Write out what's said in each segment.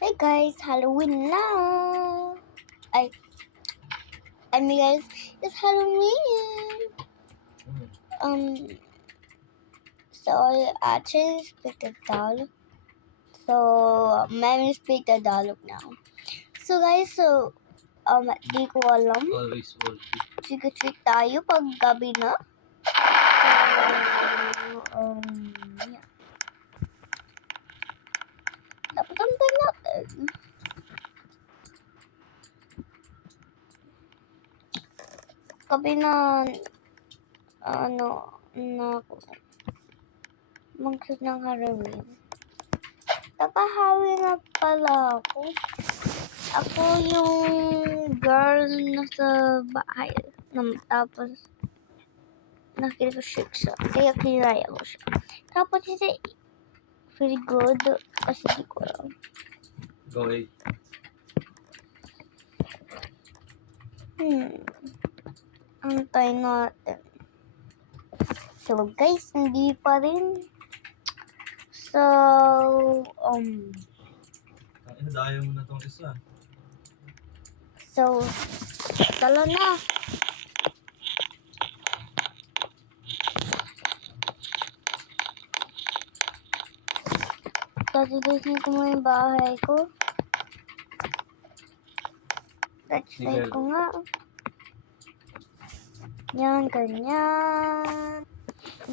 Hey guys, Halloween na! I mean guys, it's Halloween! So I actually speak Tagalog. So, may speak Tagalog now. So guys, di ko alam. Always will be. Trick-or-treat tayo pag gabi na. Yeah. Dapat antay natin. Gabi na, mag-shoot ng Halloween. Naka-Halloween na pala ako. Ako yung girl na sa bahay. Tapos, nakita ko siya. Kaya kinaya ko siya. Tapos, isa, very good. Kasi di ko alam. Go ahead. Antay natin. So, guys, hindi pa rin. So, Daya mo na tong isa. So, talo na. Tatigisin ko muna yung bahay ko. Touch ko nga. Yan, ganyan.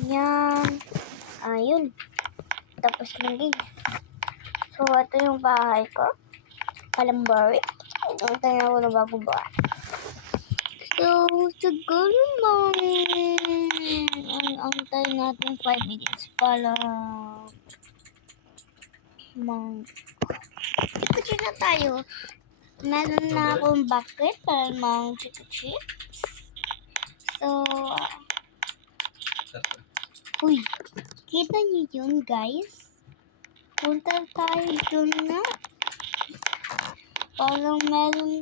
Yan. Ayun. Tapos lang guys. So, ito yung bahay ko. Palambari. Ang tayo ko na bagong bahay. So, siguro ang tayo natin 5 minutes para chicken na tayo. Meron na akong bucket para chicken. So, uy, kita niyo yun guys? Punta tayo dun na. Parang meron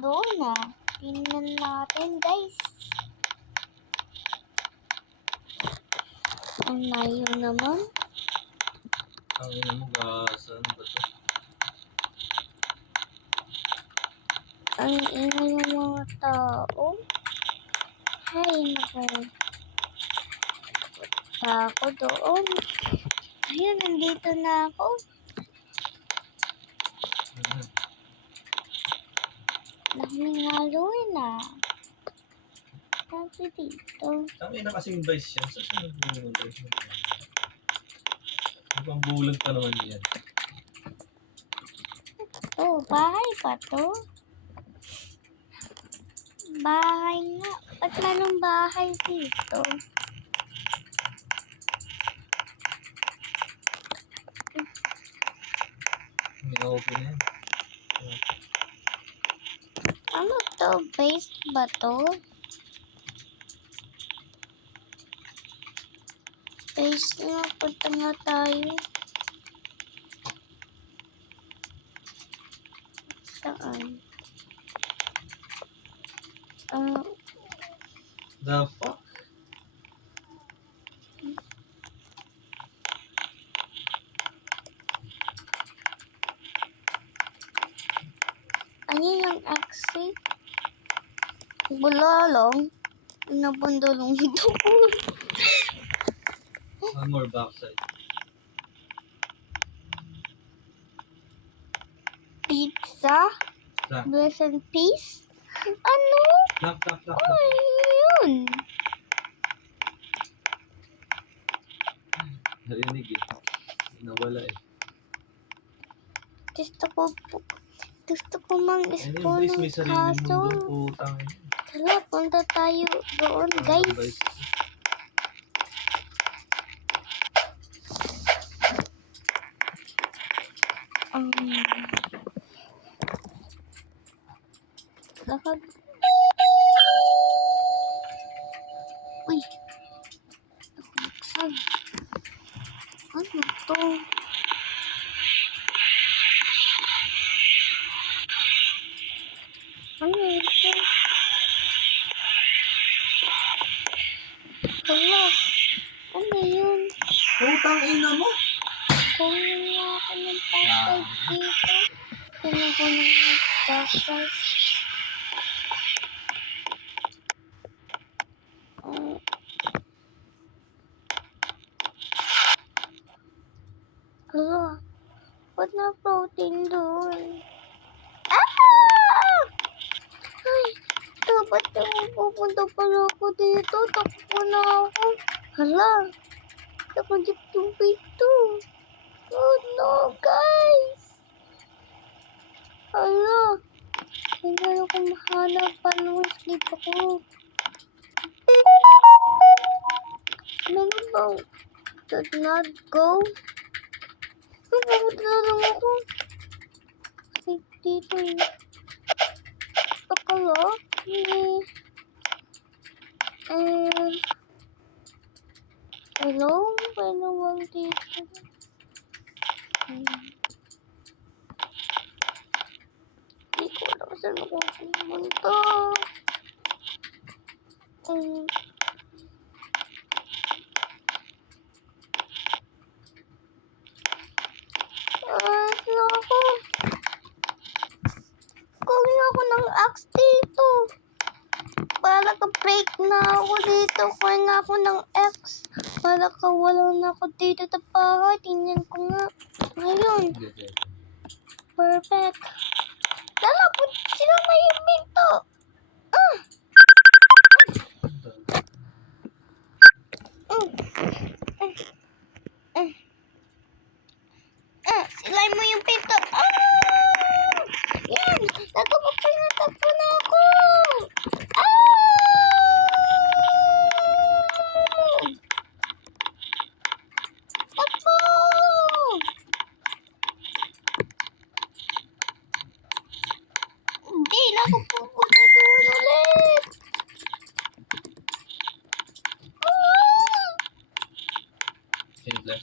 doon na. Tingnan natin guys. Ang layo naman. Ang ina mo, saan ba ito? Ang ingay ng mga tao. Hay, naku. Pa ako doon. Ayun, nandito na ako. Daming Halloween na. Kasi dito. Ang ina kasing vice yan. Saan nagbulag vice mo? Ibang bulag pa naman yan. Oh, bahay pa to. Bahay nga. Ba't manong bahay dito? Hindi na open na yan. Ano to? Base ba to? Base na. Punta nga tayo. Saan? The fuck? Ano yung exit? Bulalong. Nabundulong ito. One more backside. Pizza? Bless and peace? Ano? Knock. Ay, yun. Narinig eh. Nawala eh. Gusto ko mang-spawn Anyways, ng may sarili kaso. mundo. Putang ina. Tara, punta tayo doon, guys. Lakad. Uy. Buksan. Ano to? Ano ito? Hala. Ano yun? Putang ina mo! Kung nga ako ng password Gamitin ako ng backpack. Hala, ba't na protein doon? Ah! Ay, dapat yung pupunta pala ako dito. Takbo na ako. Hala, nakajip yung pito. Oh no, guys! Hala, hindi ako mahanap. Paano sleep ako? Meron bang did not go? Ay, bakit na lang ako? Sleep dito eh. Akala? Hello? Paano bang dito? Hindi ko alam saan ako pumunta. Saan ako? Kunin ako ng axe dito. Para ka-break na ako dito. Kunin ako ng axe. Para wala na ako dito sa bahay. Tingnan ko nga. Ngayon. Perfect. Lalapot sila na yung pinto. Silay mo yung pinto. Yan. Nagkabukay na takbo na ako. Takbo. Hindi na ako pupunta doon ulit. Simple.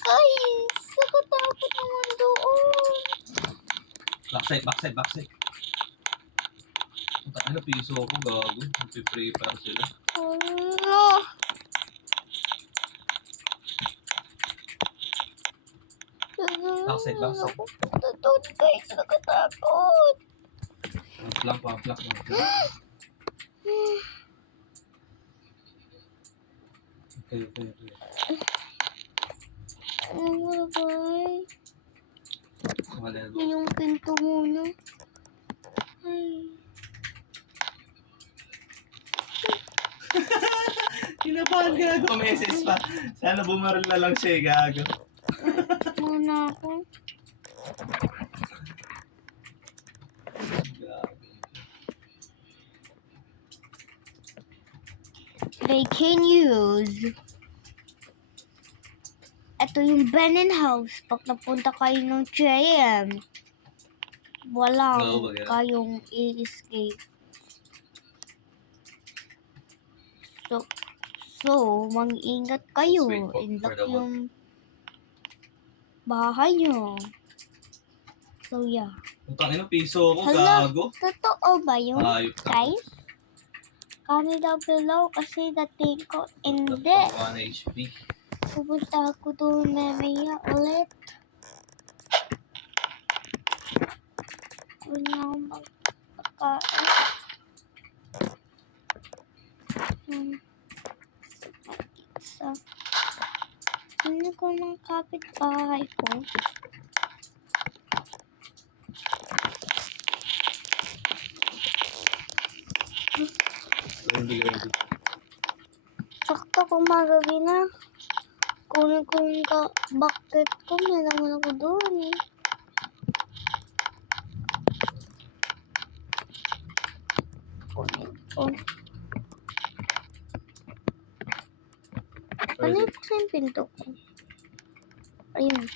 Guys, nakatakot naman doon. Backside. Ano, piso ako, gago. Nagpiprepare sila. Allah. Backside. Tatot guys, nakatakot. Pamplak. Okay. Ano guys? Wala. Yung pinto muna. Ay. Kinabahan, gago. Message pa. Sana bumaril na lang siya, gago. Muna ako. Breaking news. Ito yung Benin House. Pag napunta kayo ng JM, walang kayong i-escape. So, mag-ingat kayo. Inlock yung bahay nyo. So, yeah. Putang ina, piso ako, Hala, gago. totoo ba yun, Ayop ka. guys? Comment down below kasi dating ko hindi. 1 HP. Pupunta ako doon mamaya ulit. Kung ako magpakain. Pizza. Hindi ko ng kapitbahay ko. Ready. Sakto kung magabi na. Kunin ko yung bucket ko. May naman ako doon eh. Kunin ko. Ano yung pinto ko? Ayun.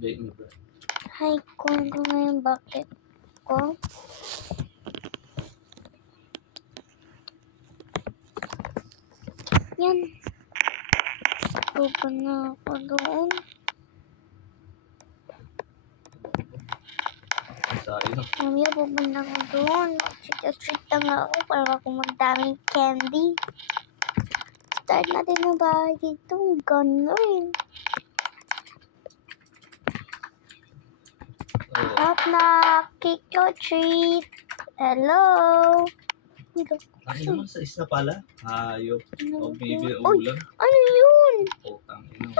Bait mo, bro. Hi, kunin ko na yung bucket ko. Yan. Pupunta na ako doon. Tayo. Mamaya pupunta ako doon. Mag-treat lang ako para ako magdaming candy. Start natin ang bahay dito. Ganun. Oo. Knock knock. Kick or treat. Hello. Ano naman sa isla pala? Hayop. O baby Uy, ulam. ano yun? Putang ino.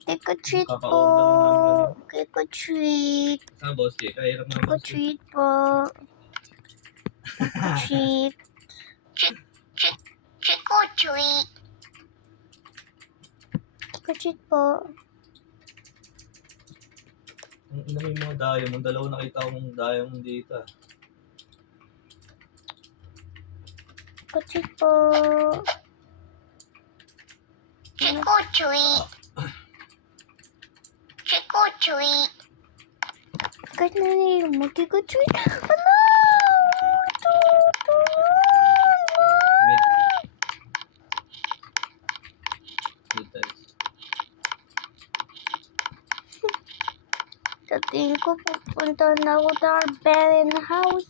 Kick or treat po. Kaka-order lang namin. Kick or treat. Sa boss, kahirap na Kick or boss. treat po. Treat. Trick or treat. Trick or treat po. Ang ina mo yung mga diamond. Dalawa nakita ko mong diamond dito. Trick or treat po. Trick or treat. Trick or treat. Kahit na nila mo, trick or treat. Ano? Sa tingin ko, pupunta na ako sa our parent house.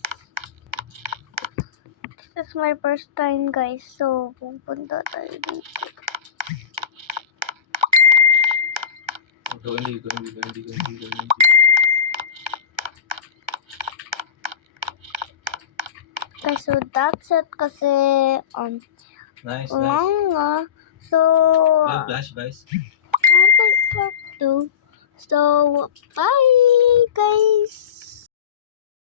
This is my first time, guys. So, pupunta tayo dito. Hindi. Guys, so that's it kasi, Nice. lang nga. So, Flash, guys. part 2. So, bye, guys!